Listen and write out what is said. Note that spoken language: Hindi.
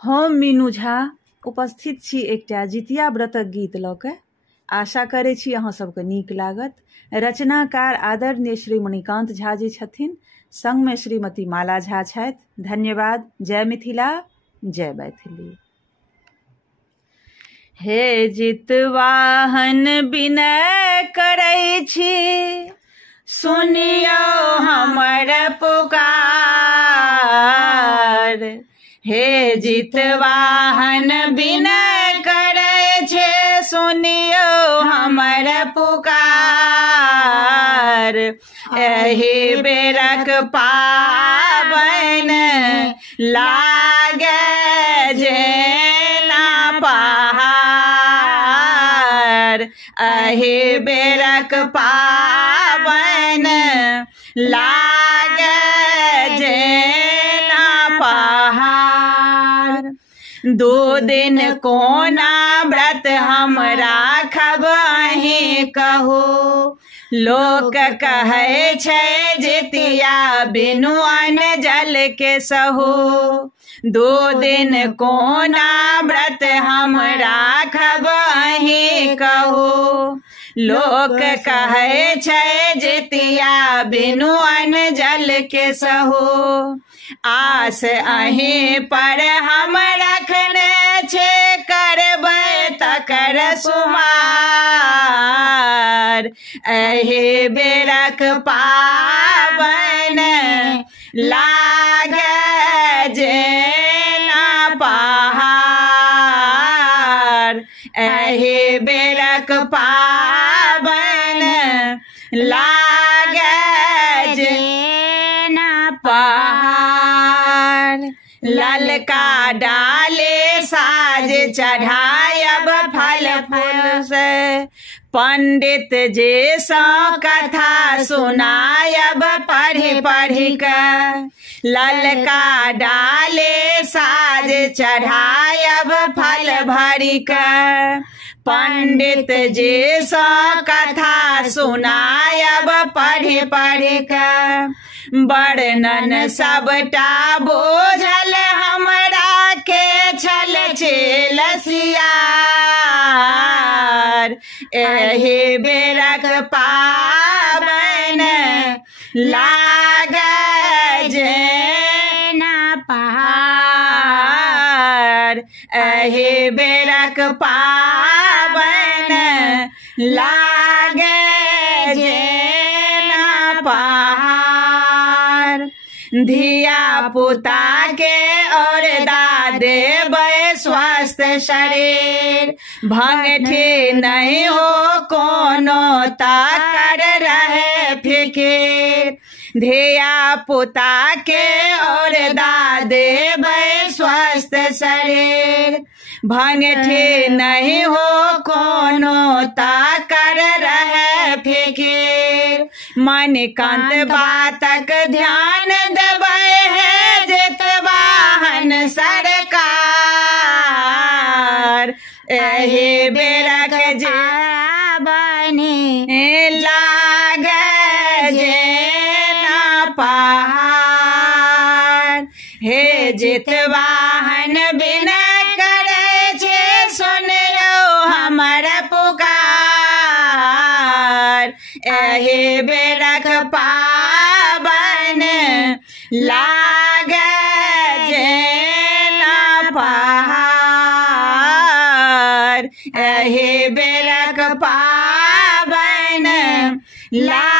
हम मीनू झा उपस्थित छी एकटा जितिया व्रतक गीत लऽ कऽ। आशा करै छी अहाँ सबके नीक लागत। रचनाकार आदरणीय श्री मणिकांत झा जी छथिन, संग में श्रीमती माला झा छथि। धन्यवाद। जय मिथिला, जय मैथिली। हे जितवाहन विनय करै छी, सुनियो हमर पुकार। हे जितवाहन विनय करै छे, सुनियो हमर पुकार। एहि बेरक पाबैन लागे जेना पहाड़। एहि बेरक पाबैन लागे जेना पहाड़। 2 दिन कोना व्रत हम राखब अहीं कहू। लोक कहै छै जितिया बिनु अन्न जल के सहू। 2 दिन कोना व्रत हम राखब अहीं कहू। लोक कहै छै जितिया बिनु अन्न जल के सहू। आस अहीं पर हम रखने छे, करबै तकर सुमार। एहि बेरक पाबैन लागे जेना पहाड़। एहि बेरक पाबैन लागे जेना पहाड़। ललका डाले साज चढ़ायब फल फूल से, पंडित जी सँ कथा सुनायब पढ़ी पढ़ी के। ललका डाले साज चढ़ायब फल भरी के, पंडित जी सँ कथा सुनायब पढ़ी पढ़ी के। वर्णन सबटा बोझल हमरा के छल चेल सियार। एहि बेरक पाबैन लागे जेना पहाड़। एहि बेरक पाबैन लागे जेना पहाड़। धिया पुता के और देबै स्वस्थ शरीर, भंगठी नहीं हो कोनो ताकर रहे फिकीर। धिया पुता के और देबै स्वस्थ शरीर, भंगठी नहीं हो कोनो ताकर रहे फिकीर। मणिकांत बातक ध्यान देबै है जितवाहन सरकार। एहि बेरक पाबैन लागे जेना पहाड़। हे जितवाहन विनय करै छे, सुनियो हमर पुकार। एहि बेरक पाबैन लागे जेना पहाड़। एहि बेरक पाबैन लागे